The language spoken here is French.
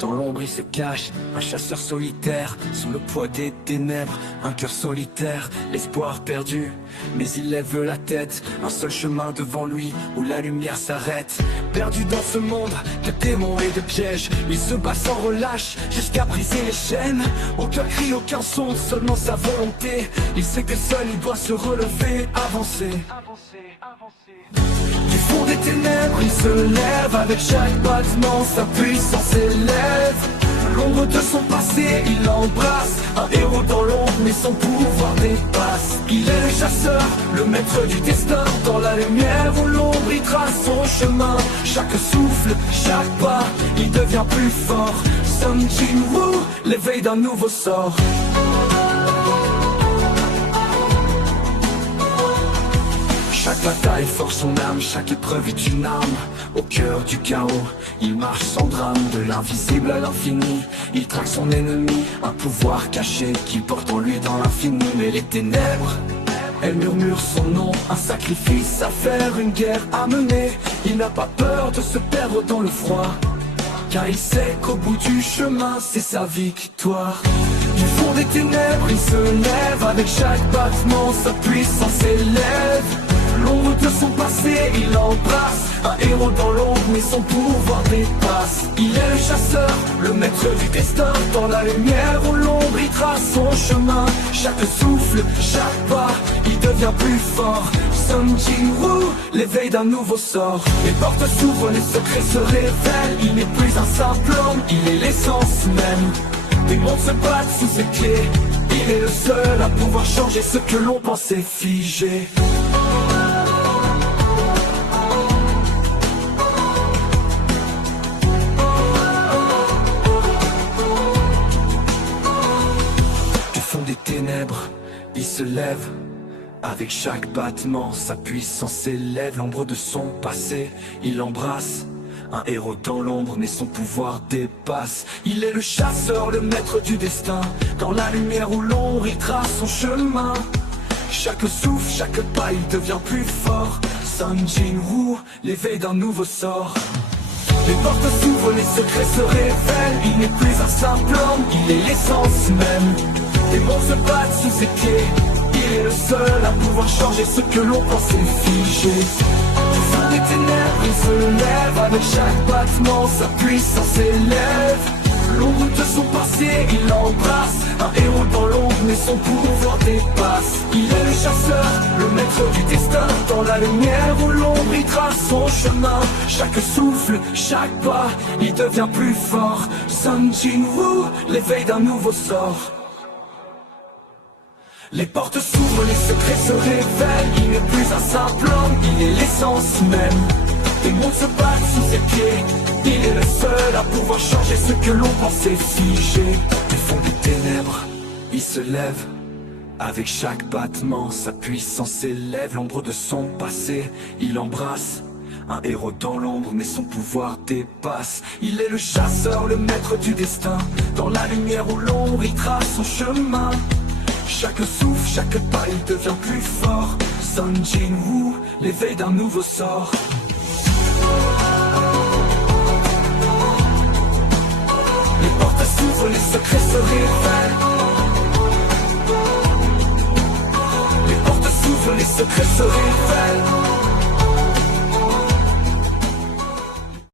Dans l'ombre il se cache, un chasseur solitaire, sous le poids des ténèbres, un cœur solitaire, l'espoir perdu, mais il lève la tête, un seul chemin devant lui, où la lumière s'arrête. Perdu dans ce monde de démons et de pièges, il se bat sans relâche, jusqu'à briser les chaînes. Aucun cri, aucun son, seulement sa volonté. Il sait que seul il doit se relever, avancer. Du fond des ténèbres, il se lève, avec chaque battement, sa puissance s'élève. L'ombre de son passé, il l'embrasse, un héros dans l'ombre, mais son pouvoir dépasse. Il est le chasseur, le maître du destin, dans la lumière où l'ombre il trace son chemin. Chaque souffle, chaque pas, il devient plus fort. Sun Jin-woo, l'éveil d'un nouveau sort. Chaque bataille force son âme, chaque épreuve est une arme. Au cœur du chaos, il marche sans drame. De l'invisible à l'infini, il traque son ennemi. Un pouvoir caché qu'il porte en lui dans l'infini. Mais les ténèbres, elles murmurent son nom. Un sacrifice à faire, une guerre à mener. Il n'a pas peur de se perdre dans le froid, car il sait qu'au bout du chemin, c'est sa victoire. Du fond des ténèbres, il se lève, avec chaque battement, sa puissance s'élève. L'ombre de son passé, il l'embrasse, un héros dans l'ombre, mais son pouvoir dépasse. Il est le chasseur, le maître du destin, dans la lumière où l'ombre il trace son chemin. Chaque souffle, chaque pas, il devient plus fort. Sun Jin-woo, l'éveil d'un nouveau sort. Les portes s'ouvrent, les secrets se révèlent. Il n'est plus un simple homme, il est l'essence même. Des mondes se battent sous ses pieds. Il est le seul à pouvoir changer ce que l'on pensait figé. Il se lève, avec chaque battement, sa puissance s'élève. L'ombre de son passé, il l'embrasse, un héros dans l'ombre, mais son pouvoir dépasse. Il est le chasseur, le maître du destin, dans la lumière où l'ombre il trace son chemin. Chaque souffle, chaque pas, il devient plus fort. Sun Jin-woo, l'éveil d'un nouveau sort. Les portes s'ouvrent, les secrets se révèlent. Il n'est plus un simple homme, il est l'essence même. Les mondes se battent sous ses pieds. Il est le seul à pouvoir changer ce que l'on pensait figé. Du fond des ténèbres, il se lève, avec chaque battement, sa puissance s'élève. L'ombre de son passé, il l'embrasse, un héros dans l'ombre, mais son pouvoir dépasse. Il est le chasseur, le maître du destin, dans la lumière où l'ombre il trace son chemin. Chaque souffle, chaque pas, il devient plus fort. Sun Jin-woo, l'éveil d'un nouveau sort. Les portes s'ouvrent, les secrets se révèlent. Il n'est plus un simple homme, il est l'essence même. Des mondes se battent sous ses pieds. Il est le seul à pouvoir changer ce que l'on pensait figé. Du fond des ténèbres, il se lève, avec chaque battement, sa puissance s'élève. L'ombre de son passé, il embrasse, un héros dans l'ombre, mais son pouvoir dépasse. Il est le chasseur, le maître du destin, dans la lumière où l'ombre il trace son chemin. Chaque souffle, chaque pas, il devient plus fort. Sun Jin-woo, l'éveil d'un nouveau sort. Les portes s'ouvrent, les secrets se révèlent. Les portes s'ouvrent, les secrets se révèlent.